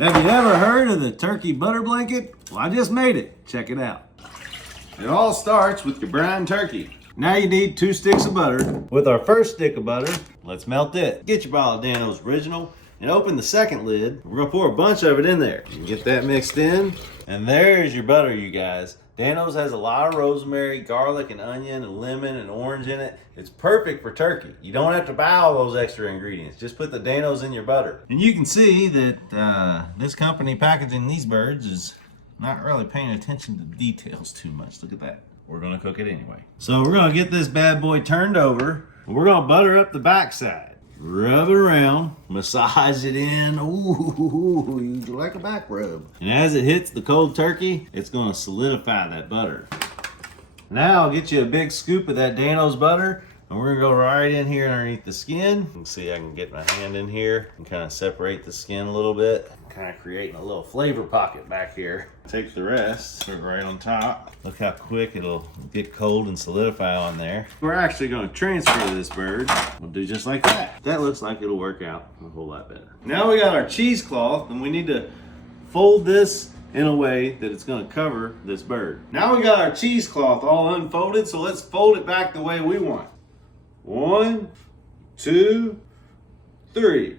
Have you ever heard of the turkey butter blanket? Well, I just made it. Check it out. It all starts with your brine turkey. Now you need 2 sticks of butter. With our first stick of butter, let's melt it. Get your bottle of Dano's Original and open the second lid. We're gonna pour a bunch of it in there. You get that mixed in. And there's your butter, you guys. Dano's has a lot of rosemary, garlic, and onion, and lemon, and orange in it. It's perfect for turkey. You don't have to buy all those extra ingredients. Just put the Dano's in your butter. And you can see that this company packaging these birds is not really paying attention to details too much. Look at that. We're gonna cook it anyway. So we're gonna get this bad boy turned over. We're gonna butter up the backside. Rub it around, massage it in. Ooh, you like a back rub. And as it hits the cold turkey, it's gonna solidify that butter. Now I'll get you a big scoop of that Dano's butter, and we're gonna go right in here underneath the skin. You can see I can get my hand in here and kind of separate the skin a little bit. Kind of creating a little flavor pocket back here. Take the rest, put it right on top. Look how quick it'll get cold and solidify on there. We're actually gonna transfer this bird. We'll do just like that. That looks like it'll work out a whole lot better. Now we got our cheesecloth, and we need to fold this in a way that it's gonna cover this bird. Now we got our cheesecloth all unfolded, so let's fold it back the way we want. 1, 2, 3.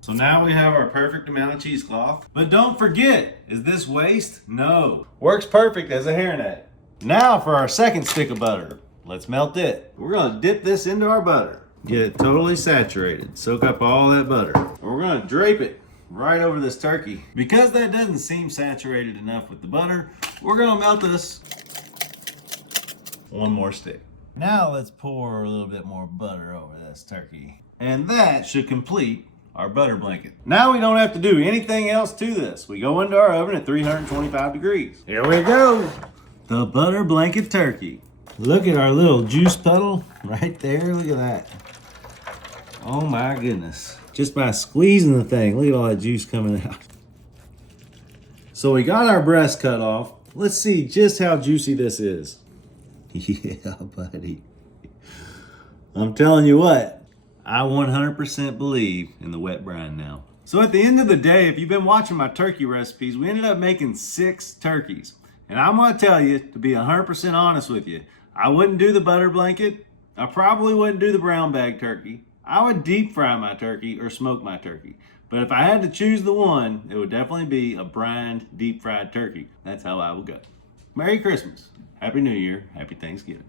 So now we have our perfect amount of cheesecloth. But don't forget, is this waste? No. Works perfect as a hairnet. Now for our second stick of butter. Let's melt it. We're gonna dip this into our butter. Get it totally saturated. Soak up all that butter. And we're gonna drape it right over this turkey. Because that doesn't seem saturated enough with the butter, we're gonna melt this. One more stick. Now let's pour a little bit more butter over this turkey. And that should complete our butter blanket. Now we don't have to do anything else to this. We go into our oven at 325 degrees. Here we go. The butter blanket turkey. Look at our little juice puddle right there. Look at that. Oh my goodness. Just by squeezing the thing, look at all that juice coming out. So we got our breast cut off. Let's see just how juicy this is. Yeah, buddy. I'm telling you what, I 100% believe in the wet brine now. So at the end of the day, if you've been watching my turkey recipes, we ended up making 6 turkeys. And I'm gonna tell you, to be 100% honest with you, I wouldn't do the butter blanket. I probably wouldn't do the brown bag turkey. I would deep fry my turkey or smoke my turkey. But if I had to choose the one, it would definitely be a brined, deep fried turkey. That's how I would go. Merry Christmas. Happy New Year. Happy Thanksgiving.